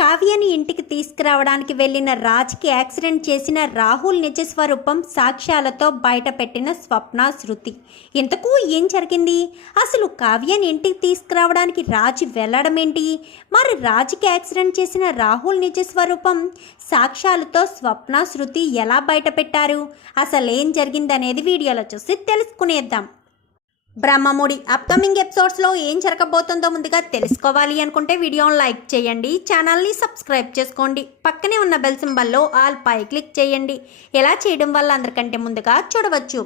కావ్యని ఇంటికి తీసుకురావడానికి వెళ్లిన రాజ్కి యాక్సిడెంట్ చేసిన రాహుల్ నిజ స్వరూపం సాక్ష్యాలతో బయటపెట్టిన స్వప్న శృతి. ఇంతకు ఏం జరిగింది? అసలు కావ్యని ఇంటికి తీసుకురావడానికి రాజ్ వెళ్ళడమేంటి? మరి రాజ్కి యాక్సిడెంట్ చేసిన రాహుల్ నిజ స్వరూపం సాక్ష్యాలతో స్వప్న శృతి ఎలా బయటపెట్టారు? అసలు ఏం జరిగిందనేది వీడియోలో చూసి తెలుసుకునేద్దాం. బ్రహ్మముడి అప్కమింగ్ ఎపిసోడ్స్లో ఏం జరగబోతుందో ముందుగా తెలుసుకోవాలి అనుకుంటే వీడియోని లైక్ చేయండి, ఛానల్ని సబ్స్క్రైబ్ చేసుకోండి, పక్కనే ఉన్న బెల్ సింబల్లో ఆల్ పై క్లిక్ చేయండి. ఇలా చేయడం వల్ల అందరికంటే ముందుగా చూడవచ్చు.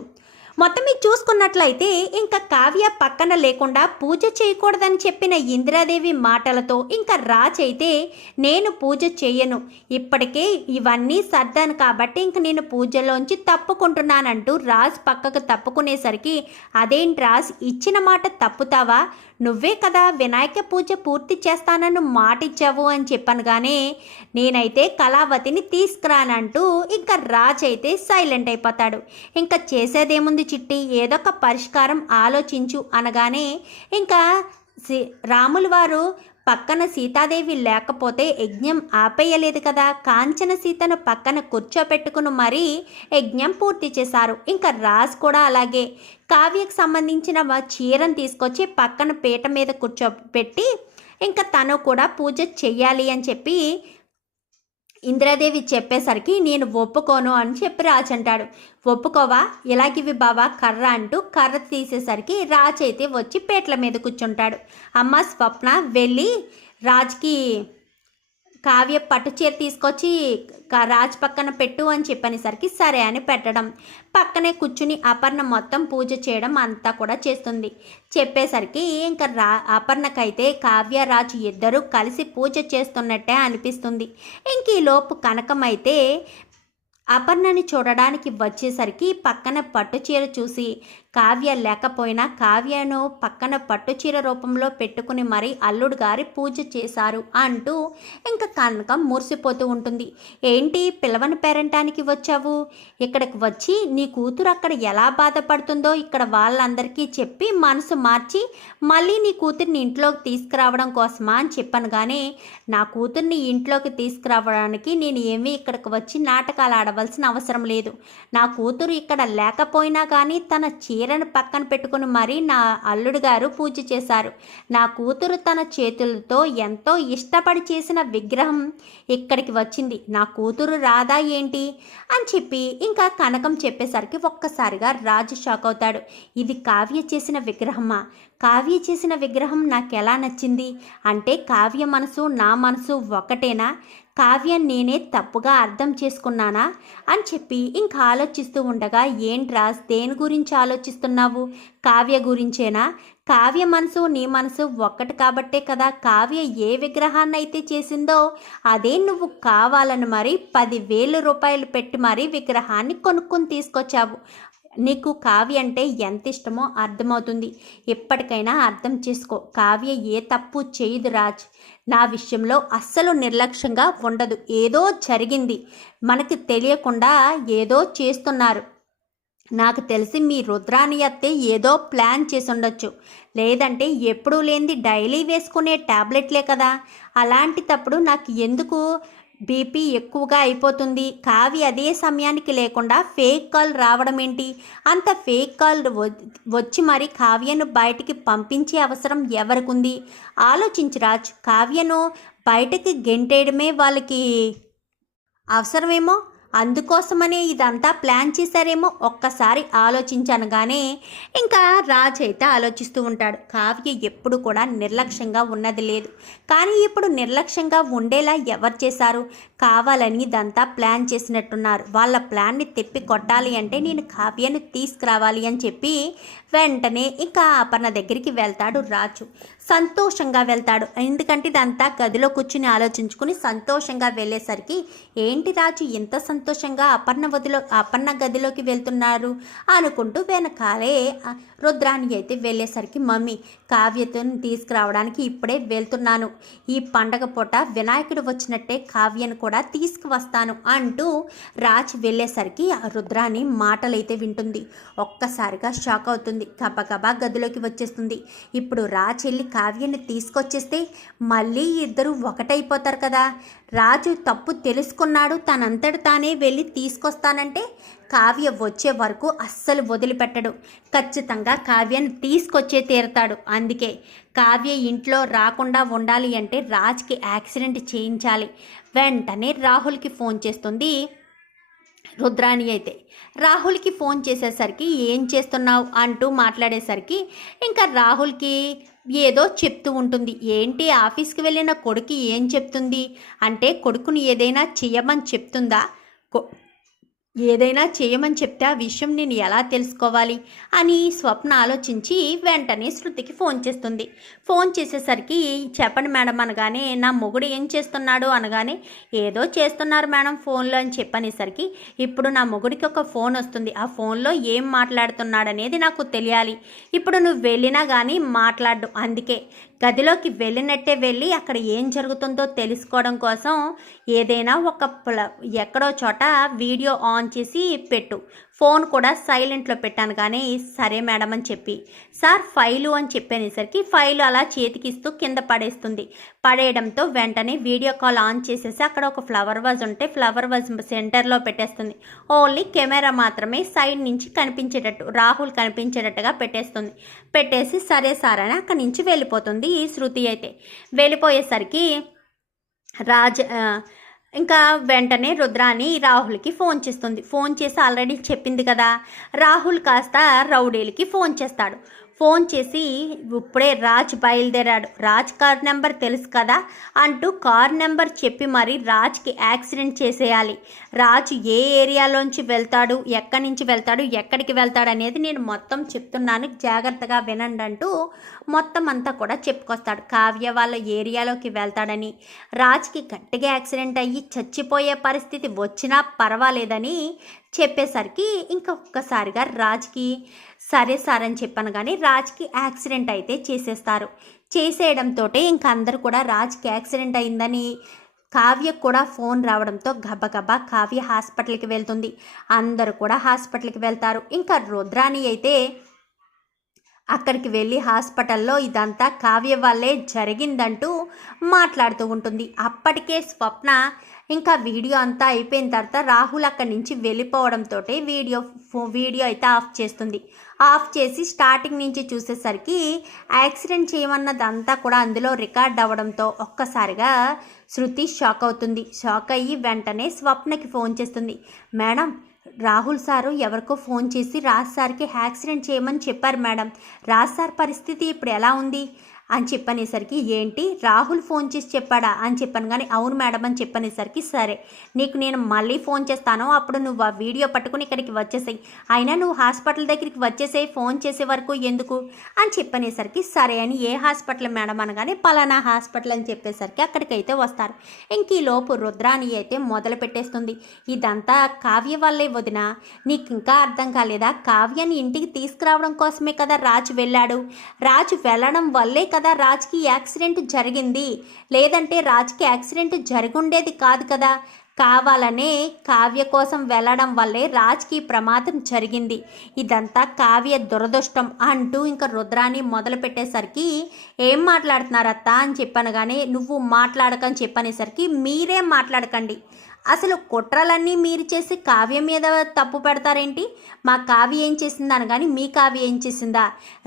మొత్తం మీరు చూసుకున్నట్లయితే ఇంకా కావ్య పక్కన లేకుండా పూజ చేయకూడదని చెప్పిన ఇందిరాదేవి మాటలతో ఇంకా రాజ్ అయితే నేను పూజ చేయను, ఇప్పటికే ఇవన్నీ సర్దాను కాబట్టి ఇంక నేను పూజలోంచి తప్పుకుంటున్నానంటూ రాజ్ పక్కకు తప్పుకునేసరికి అదేంటి రాజ్, ఇచ్చిన మాట తప్పుతావా? నువ్వే కదా వినాయక పూజ పూర్తి చేస్తానని మాట ఇచ్చావు అని చెప్పనుగానే నేనైతే కళావతిని తీసుకురానంటూ ఇంకా రాజ్ అయితే సైలెంట్ అయిపోతాడు. ఇంకా చేసేదేముంది చిట్టి, ఏదో ఒక పరిష్కారం ఆలోచించు అనగానే ఇంకా రాములు వారు పక్కన సీతాదేవి లేకపోతే యజ్ఞం ఆపేయలేదు కదా, కాంచన సీతను పక్కన కూర్చోపెట్టుకుని మరీ యజ్ఞం పూర్తి చేశారు. ఇంకా రాజ్ కూడా అలాగే కావ్యకు సంబంధించిన చీరను తీసుకొచ్చి పక్కన పీట మీద కూర్చోపెట్టి ఇంకా తను కూడా పూజ చెయ్యాలి అని చెప్పి ఇంద్రాదేవి చెప్పేసరికి నేను ఒప్పుకోను అని చెప్పి రాజ్ అంటాడు. ఒప్పుకోవా, ఇలాగివి బావా కర్ర అంటూ కర్ర తీసేసరికి రాజ్ అయితే వచ్చి పీటల మీద కూర్చుంటాడు. అమ్మ స్వప్న వెళ్ళి రాజ్కి కావ్య పట్టు చీర తీసుకొచ్చి రాజ్ పక్కన పెట్టు అని చెప్పనేసరికి సరే అని పెట్టడం, పక్కనే కూర్చుని అపర్ణ మొత్తం పూజ చేయడం అంతా కూడా చేస్తుంది. చెప్పేసరికి ఇంకా అపర్ణకైతే కావ్య రాజ్ ఇద్దరూ కలిసి పూజ చేస్తున్నట్టే అనిపిస్తుంది. ఇంక ఈలోపు కనకమైతే అపర్ణని చూడడానికి వచ్చేసరికి పక్కన పట్టుచీర చూసి కావ్య లేకపోయినా కావ్యను పక్కన పట్టుచీర రూపంలో పెట్టుకుని మరీ అల్లుడు గారి పూజ చేశారు అంటూ ఇంకా కనకం మురిసిపోతూ ఉంటుంది. ఏంటి పిలవని పేరంటానికి వచ్చావు? ఇక్కడికి వచ్చి నీ కూతురు అక్కడ ఎలా బాధపడుతుందో ఇక్కడ వాళ్ళందరికీ చెప్పి మనసు మార్చి మళ్ళీ నీ కూతుర్ని ఇంట్లోకి తీసుకురావడం కోసమా అని చెప్పాను. కానీ నా కూతుర్ని ఇంట్లోకి తీసుకురావడానికి నేను ఏమీ ఇక్కడికి వచ్చి నాటకాలు ఆడవలసిన అవసరం లేదు. నా కూతురు ఇక్కడ లేకపోయినా కానీ తన చీరను పక్కన పెట్టుకుని మరీ నా అల్లుడు గారు పూజ చేశారు. నా కూతురు తన చేతులతో ఎంతో ఇష్టపడి చేసిన విగ్రహం ఇక్కడికి వచ్చింది, నా కూతురు రాదా ఏంటి అని చెప్పి ఇంకా కనకం చెప్పేసరికి ఒక్కసారిగా రాజు షాక్ అవుతాడు. ఇది కావ్య చేసిన విగ్రహమా? కావ్య చేసిన విగ్రహం నాకు ఎలా నచ్చింది అంటే కావ్య మనసు నా మనసు ఒకటేనా? కావ్య నేనే తప్పుగా అర్థం చేసుకున్నానా అని చెప్పి ఇంకా ఆలోచిస్తూ ఉండగా ఏంటి రాజ్, దేని గురించి ఆలోచిస్తున్నావు? కావ్య గురించేనా? కావ్య మనసు నీ మనసు ఒక్కటి కాబట్టే కదా కావ్య ఏ విగ్రహాన్ని అయితే చేసిందో అదే నువ్వు కావాలని మరి 10,000 రూపాయలు పెట్టి మరీ విగ్రహాన్ని కొనుక్కొని తీసుకొచ్చావు. నీకు కావ్య అంటే ఎంత ఇష్టమో అర్థమవుతుంది. ఎప్పటికైనా అర్థం చేసుకో, కావ్య ఏ తప్పు చేయదు రాజ్. నా విషయంలో అస్సలు నిర్లక్ష్యంగా ఉండదు. ఏదో జరిగింది, మనకి తెలియకుండా ఏదో చేస్తున్నారు. నాకు తెలిసి మీ రుద్రాని అత్తే ఏదో ప్లాన్ చేసి ఉండొచ్చు, లేదంటే ఎప్పుడూ లేనిది డైలీ వేసుకునే ట్యాబ్లెట్లే కదా. అలాంటి తప్పుడు నాకు ఎందుకు బీపీ ఎక్కువగా అయిపోతుంది? కావ్య అదే సమయానికి లేకుండా ఫేక్ కాల్ రావడం ఏంటి? అంత ఫేక్ కాల్ వచ్చి మరి కావ్యను బయటికి పంపించే అవసరం ఎవరికి ఉంది? ఆలోచించు రాజ్, కావ్యను బయటకి గెంటేయడమే వాళ్ళకి అవసరమేమో, అందుకోసమనే ఇదంతా ప్లాన్ చేశారేమో ఒక్కసారి ఆలోచించనగానే ఇంకా రాజ్ అయితే ఆలోచిస్తూ ఉంటాడు. కావ్య ఎప్పుడు కూడా నిర్లక్ష్యంగా ఉన్నది లేదు, కానీ ఇప్పుడు నిర్లక్ష్యంగా ఉండేలా ఎవరు చేశారు? కావాలని ఇదంతా ప్లాన్ చేసినట్టున్నారు. వాళ్ళ ప్లాన్ని తిప్పి కొట్టాలి అంటే నేను కావ్యను తీసుకురావాలి అని చెప్పి వెంటనే ఇంకా అపర్ణ దగ్గరికి వెళ్తాడు రాజు. సంతోషంగా వెళ్తాడు, ఎందుకంటే ఇదంతా గదిలో కూర్చుని ఆలోచించుకుని సంతోషంగా వెళ్ళేసరికి ఏంటి రాజు ఇంత సంతోషంగా అపర్ణ గదిలోకి వెళ్తున్నారు అనుకుంటూ వెనకాలే రుద్రాణి అయితే వెళ్ళేసరికి మమ్మీ కావ్యతో తీసుకురావడానికి ఇప్పుడే వెళ్తున్నాను, ఈ పండగ పూట వినాయకుడు వచ్చినట్టే కావ్యను కూడా తీసుకువస్తాను అంటూ రాజ్ వెళ్ళేసరికి రుద్రాణి మాటలైతే వింటుంది. ఒక్కసారిగా షాక్ అవుతుంది. గబగబా గదిలోకి వచ్చేస్తుంది. ఇప్పుడు రాజ్ వెళ్ళి కావ్యని తీసుకొచ్చేస్తే మళ్ళీ ఇద్దరు ఒకటైపోతారు కదా. రాజు తప్పు తెలుసుకున్నాడు, తనంతటి తానే వెళ్ళి తీసుకొస్తానంటే కావ్య వచ్చే వరకు అస్సలు వదిలిపెట్టడు. ఖచ్చితంగా కావ్యని తీసుకొచ్చే తీరతాడు. అందుకే కావ్య ఇంట్లో రాకుండా ఉండాలి అంటే రాజ్కి యాక్సిడెంట్ చేయించాలి. వెంటనే రాహుల్కి ఫోన్ చేస్తుంది రుద్రాణి అయితే. రాహుల్కి ఫోన్ చేసేసరికి ఏం చేస్తున్నావు అంటూ మాట్లాడేసరికి ఇంకా రాహుల్కి ఏదో చెప్తూ ఉంటుంది. ఏంటి ఆఫీస్కి వెళ్ళిన కొడుకు ఏం చెప్తుంది అంటే కొడుకుని ఏదైనా చెయ్యమని చెప్తుందా, ఏదైనా చేయమని చెప్తే ఆ విషయం నేను ఎలా తెలుసుకోవాలి అని స్వప్న ఆలోచించి వెంటనే శృతికి ఫోన్ చేస్తుంది. ఫోన్ చేసేసరికి చెప్పండి మేడం అనగానే నా మొగుడు ఏం చేస్తున్నాడు అనగానే ఏదో చేస్తున్నారు మేడం ఫోన్లో అని చెప్పనేసరికి ఇప్పుడు నా మొగుడికి ఒక ఫోన్ వస్తుంది, ఆ ఫోన్లో ఏం మాట్లాడుతున్నాడు అనేది నాకు తెలియాలి. ఇప్పుడు నువ్వు వెళ్ళినా కానీ మాట్లాడు, అందుకే గదిలోకి వెళ్ళినట్టే వెళ్ళి అక్కడ ఏం జరుగుతుందో తెలుసుకోవడం కోసం ఏదైనా ఎక్కడో చోట వీడియో ఆన్ చేసి పెట్టు, ఫోన్ కూడా సైలెంట్లో పెట్టాను కానీ సరే మేడం అని చెప్పి సార్ ఫైలు అని చెప్పేసరికి ఫైలు అలా చేతికిస్తూ కింద పడేస్తుంది. పడేయడంతో వెంటనే వీడియో కాల్ ఆన్ చేసేసి అక్కడ ఒక ఫ్లవర్ వాజ్ ఉంటే ఫ్లవర్ వాజ్ సెంటర్లో పెట్టేస్తుంది. ఓన్లీ కెమెరా మాత్రమే సైడ్ నుంచి కనిపించేటట్టు రాహుల్ కనిపించేటట్టుగా పెట్టేస్తుంది. పెట్టేసి సరే సార్ అని అక్కడి నుంచి వెళ్ళిపోతుంది ఈ శృతి అయితే. వెళ్ళిపోయేసరికి ఇంకా వెంటనే రుద్రాణి రాహుల్కి ఫోన్ చేస్తుంది. ఫోన్ చేసి ఆల్రెడీ చెప్పింది కదా, రాహుల్ కాస్త రౌడీలకి ఫోన్ చేస్తాడు. ఫోన్ చేసి ఇప్పుడే రాజ్ బయలుదేరాడు, రాజ్ కార్ నెంబర్ తెలుసు కదా అంటూ కార్ నెంబర్ చెప్పి మరి రాజ్కి యాక్సిడెంట్ చేసేయాలి. రాజ్ ఏ ఏరియాలోంచి వెళ్తాడు, ఎక్కడి నుంచి వెళ్తాడు, ఎక్కడికి వెళ్తాడు అనేది నేను మొత్తం చెప్తున్నాను, జాగ్రత్తగా వినండి అంటూ మొత్తం అంతా కూడా చెప్పుకొస్తాడు. కావ్య వాళ్ళ ఏరియాలోకి వెళ్తాడని, రాజ్కి గట్టిగా యాక్సిడెంట్ అయ్యి చచ్చిపోయే పరిస్థితి వచ్చినా పర్వాలేదని చెప్పేసరికి ఇంకా ఒక్కసారిగా రాజ్కి సరే సార్ అని చెప్పాను కానీ రాజ్కి యాక్సిడెంట్ అయితే చేసేస్తారు. చేసేయడంతో ఇంకా అందరూ కూడా రాజ్కి యాక్సిడెంట్ అయిందని కావ్యకు కూడా ఫోన్ రావడంతో గబగబా కావ్య హాస్పిటల్కి వెళ్తుంది. అందరూ కూడా హాస్పిటల్కి వెళ్తారు. ఇంకా రుద్రాణి అయితే అక్కడికి వెళ్ళి హాస్పిటల్లో ఇదంతా కావ్య వల్లే జరిగిందంటూ మాట్లాడుతూ ఉంటుంది. అప్పటికే స్వప్న ఇంకా వీడియో అంతా అయిపోయిన తర్వాత రాహుల్ అక్కడి నుంచి వెళ్ళిపోవడంతో వీడియో అయితే ఆఫ్ చేస్తుంది. ఆఫ్ చేసి స్టార్టింగ్ నుంచి చూసేసరికి యాక్సిడెంట్ చేయమన్నదంతా కూడా అందులో రికార్డ్ అవ్వడంతో ఒక్కసారిగా శృతి షాక్ అవుతుంది. షాక్ అయ్యి వెంటనే స్వప్నకి ఫోన్ చేస్తుంది. మేడం రాహుల్ సారు ఎవరికో ఫోన్ చేసి రాజ్ సార్కి యాక్సిడెంట్ చేయమని చెప్పారు మేడం, రాజ్ సార్ పరిస్థితి ఇప్పుడు ఎలా ఉంది అని చెప్పనేసరికి ఏంటి రాహుల్ ఫోన్ చేసి చెప్పాడా అని చెప్పాను కానీ అవును మేడం అని చెప్పనేసరికి సరే నీకు నేను మళ్ళీ ఫోన్ చేస్తాను, అప్పుడు నువ్వు ఆ వీడియో పట్టుకుని ఇక్కడికి వచ్చేసాయి, అయినా నువ్వు హాస్పిటల్ దగ్గరికి వచ్చేసాయి ఫోన్ చేసే వరకు ఎందుకు అని చెప్పనేసరికి సరే అని ఏ హాస్పిటల్ మేడం అనగానే పలానా హాస్పిటల్ అని చెప్పేసరికి అక్కడికైతే వస్తారు. ఇంక ఈ లోపు రుద్రాణి అయితే మొదలు పెట్టేస్తుంది. ఇదంతా కావ్య వల్లే వదినా, నీకు ఇంకా అర్థం కాలేదా, కావ్యాన్ని ఇంటికి తీసుకురావడం కోసమే కదా రాజు వెళ్ళాడు, రాజు వెళ్ళడం వల్లే కదా రాజ్కి యాక్సిడెంట్ జరిగింది, లేదంటే రాజ్కి యాక్సిడెంట్ జరుగుండేది కాదు కదా, కావాలనే కావ్య కోసం వెళ్ళడం వల్లే రాజ్కి ప్రమాదం జరిగింది, ఇదంతా కావ్య దురదృష్టం అంటూ ఇంకా రుద్రాణి మొదలు పెట్టేసరికి ఏం మాట్లాడుతున్నారత్తా అని చెప్పాను కానీ నువ్వు మాట్లాడకని చెప్పనేసరికి మీరేం మాట్లాడకండి, అసలు కుట్రలన్నీ మీరు చేసి కావ్య మీద తప్పు పెడతారేంటి, మా కావ్య ఏం చేసిందా అనగాని మీ కావ్య ఏం చేసిందా,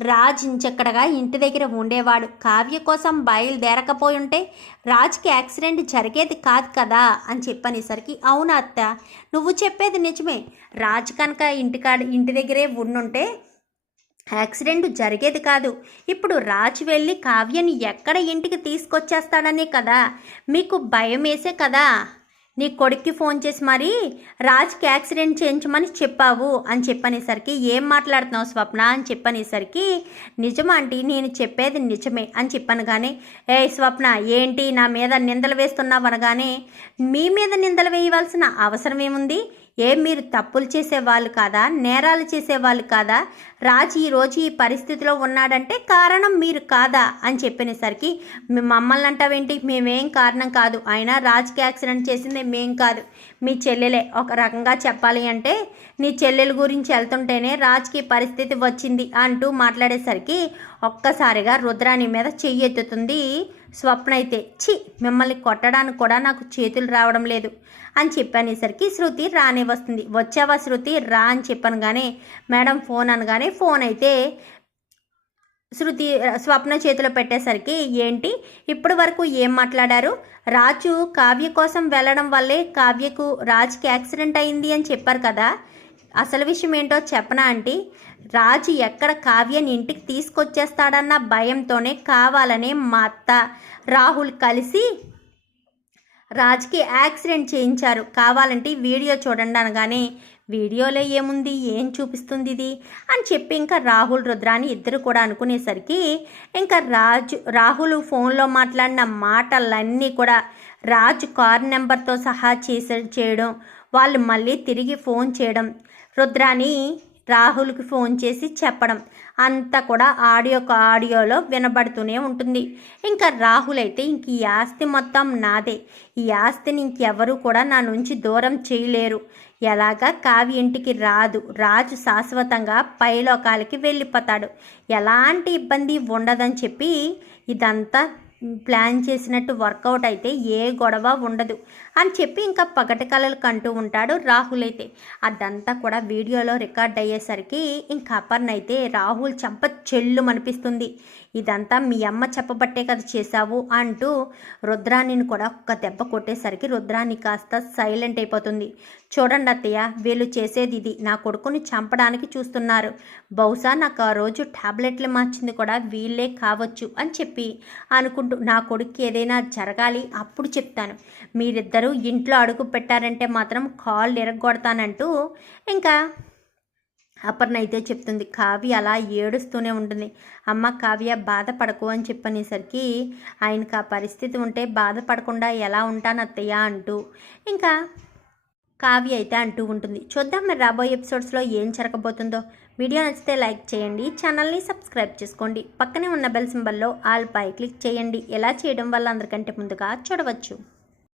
రాజ్ ఇంచక్కడగా ఇంటి దగ్గర ఉండేవాడు, కావ్య కోసం బయలుదేరకపోయి ఉంటే రాజ్కి యాక్సిడెంట్ జరిగేది కాదు కదా అని చెప్పనేసరికి అవునా అత్త నువ్వు చెప్పేది నిజమే, రాజ్ కనుక ఇంటి దగ్గరే ఉండుంటే యాక్సిడెంట్ జరిగేది కాదు, ఇప్పుడు రాజ్ వెళ్ళి కావ్యని ఎక్కడ ఇంటికి తీసుకొచ్చేస్తాడనే కదా మీకు భయం వేసే కదా నీ కొడుక్కి ఫోన్ చేసి మరి రాజ్కి యాక్సిడెంట్ చేయించమని చెప్పావు అని చెప్పనేసరికి ఏం మాట్లాడుతున్నావు స్వప్న అని చెప్పనేసరికి నిజమంటే నేను చెప్పేది నిజమే అని చెప్పాను. కానీ ఏ స్వప్న ఏంటి నా మీద నిందలు వేస్తున్నావు అనగానే మీ మీద నిందలు వేయవలసిన అవసరం ఏముంది? మీరు తప్పులు చేసేవాళ్ళు కాదా, నేరాలు చేసేవాళ్ళు కాదా? రాజు ఈరోజు ఈ పరిస్థితిలో ఉన్నాడంటే కారణం మీరు కాదా అని చెప్పినసరికి మమ్మల్ని అంటావేంటి, మేమేం కారణం కాదు, అయినా రాజుకి యాక్సిడెంట్ చేసింది మేం కాదు, మీ చెల్లెలే. ఒక రకంగా చెప్పాలి అంటే నీ చెల్లెల గురించి వెళ్తుంటేనే రాజుకి పరిస్థితి వచ్చింది అంటూ మాట్లాడేసరికి ఒక్కసారిగా రుద్రాణి మీద చెయ్యి ఎత్తుతుంది స్వప్న. అయితే చి మిమ్మల్ని కొట్టడానికి కూడా నాకు చేతులు రావడం లేదు అని చెప్పనేసరికి శృతి రానే వస్తుంది. వచ్చావా శృతి రా అని చెప్పాను. కానీ మేడం ఫోన్ అనగానే ఫోన్ అయితే శృతి స్వప్న చేతిలో పెట్టేసరికి ఏంటి ఇప్పటి వరకు ఏం మాట్లాడారు? రాజు కావ్య కోసం వెళ్ళడం వల్లే కావ్యకు రాజుకి యాక్సిడెంట్ అయింది అని చెప్పారు కదా, అసలు విషయం ఏంటో చెప్పనా ఆంటీ? రాజు ఎక్కడ కావ్యని ఇంటికి తీసుకొచ్చేస్తాడన్న భయంతోనే కావాలనే మా అత్త రాహుల్ కలిసి రాజ్కి యాక్సిడెంట్ చేయించారు, కావాలంటే వీడియో చూడండి అనగానే వీడియోలో ఏముంది, ఏం చూపిస్తుంది ఇది అని చెప్పి ఇంకా రాహుల్ రుద్రాని ఇద్దరు కూడా అనుకునేసరికి ఇంకా రాహుల్ ఫోన్లో మాట్లాడిన మాటలన్నీ కూడా రాజు కార్ నెంబర్తో సహా చేయడం, వాళ్ళు మళ్ళీ తిరిగి ఫోన్ చేయడం, రుద్రాని రాహుల్కి ఫోన్ చేసి చెప్పడం అంతా కూడా ఆడియోలో వినబడుతూనే ఉంటుంది. ఇంకా రాహుల్ అయితే ఇంక ఈ ఆస్తి మొత్తం నాదే, ఈ ఆస్తిని ఇంకెవరూ కూడా నా నుంచి దూరం చేయలేరు, ఎలాగా కావ్య ఇంటికి రాదు, రాజు శాశ్వతంగా పైలోకాలకి వెళ్ళిపోతాడు, ఎలాంటి ఇబ్బంది ఉండదని చెప్పి ఇదంతా ప్లాన్ చేసినట్టు వర్కౌట్ అయితే ఏ గొడవ ఉండదు అని చెప్పి ఇంకా పగటి కళలు కంటూ ఉంటాడు రాహుల్. అయితే అదంతా కూడా వీడియోలో రికార్డ్ అయ్యేసరికి ఇంకా అపర్ణ అయితే రాహుల్ చంప చెల్లు అనిపిస్తుంది, ఇదంతా మీ అమ్మ చెప్పబట్టే కదా చేశావు అంటూ రుద్రాణిని కూడా ఒక్క దెబ్బ కొట్టేసరికి రుద్రాణి కాస్త సైలెంట్ అయిపోతుంది. చూడండి అత్తయ్య, వీళ్ళు చేసేది ఇది, నా కొడుకుని చంపడానికి చూస్తున్నారు, బహుశా నాకు ఆ రోజు టాబ్లెట్లు మార్చింది కూడా వీళ్ళే కావచ్చు అని చెప్పి అనుకుంటూ నా కొడుక్కి ఏదైనా జరగాలి అప్పుడు చెప్తాను, మీరిద్దరూ ఇంట్లో అడుగు పెట్టారంటే మాత్రం కాళ్ళు ఎరగొడతానంటూ ఇంకా అపర్ణ అయితే చెప్తుంది. కావ్య అలా ఏడుస్తూనే ఉంటుంది. అమ్మ కావ్య బాధపడకు అని చెప్పనేసరికి ఆయనకు ఆ పరిస్థితి ఉంటే బాధపడకుండా ఎలా ఉంటాను అత్తయ్య అంటూ ఇంకా కావ్య అయితే అంటూ ఉంటుంది. చూద్దాం మరి రాబోయే ఎపిసోడ్స్లో ఏం జరగబోతుందో. వీడియో నచ్చితే లైక్ చేయండి, ఛానల్ని సబ్స్క్రైబ్ చేసుకోండి, పక్కనే ఉన్న బెల్ సింబల్లో ఆల్ పై క్లిక్ చేయండి. ఎలా చేయడం వల్ల అందరికంటే ముందుగా చూడవచ్చు.